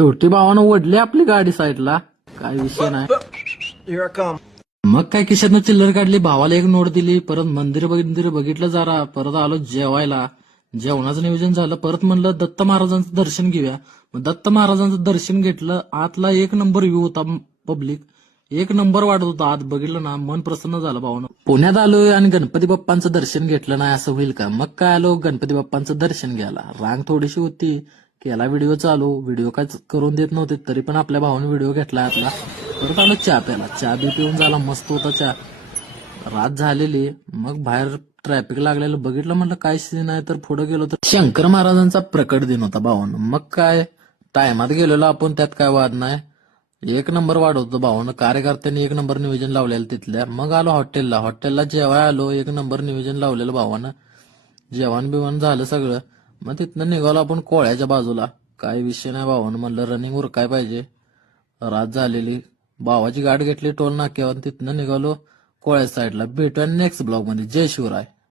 शेवटी भावानं ओढली आपली गाडी साईडला. काय विषय नाही. Here I come. मग काय खिशातनं चिल्लर काढली, भावाला एक नोट दिली, परत मंदिर बघितलं जरा, परत आलो जेवायला. जेवणाचं नियोजन झालं, परत म्हणलं दत्त महाराजांचं दर्शन घेऊया. मग दत्त महाराजांचं दर्शन घेतलं. आतला एक नंबर व्ह्यू होता, पब्लिक एक नंबर वाटत होता. आत बघितलं ना, मन प्रसन्न झालं भावानं. पुण्यात आलोय आणि गणपती बाप्पांचं दर्शन घेतलं नाही असं होईल का? मग काय आलो गणपती बाप्पांचं दर्शन घ्यायला. रांग थोडीशी होती, केला व्हिडिओ चालू. व्हिडिओ काय करून देत नव्हते, तरी पण आपल्या भावाने व्हिडिओ घेतला आतला. परत आलो चहा प्यायला. चहा बी पिऊन झाला, मस्त होता चहा. रात झालेली. मग बाहेर ट्रॅफिक लागलेलं बघितलं, म्हणलं काय सीन आहे. तर पुढे गेलो तर शंकर महाराजांचा प्रकट दिन होता भावानं. मग काय टायमात गेलेलो आपण, त्यात काय वाद नाही. एक नंबर वाढ होतो भावानं. कार्यकर्त्यांनी एक नंबर नियोजन लावलेलं तिथल्या. मग आलो हॉटेलला जेवाय आलो. एक नंबर नियोजन लावलेलं भावानं. जेवण बिवण झालं सगळं. मग तिथनं निघालो आपण कोळ्याच्या बाजूला. काय विषय नाही भावानं, म्हणलं रनिंग उरकाय पाहिजे. रात झालेली. भावाची गाठ घेतली टोल नाक्यावर, तिथनं निघालो कोळ्या साईडला. भेटूया नेक्स्ट ब्लॉग मध्ये. जय शिवराय.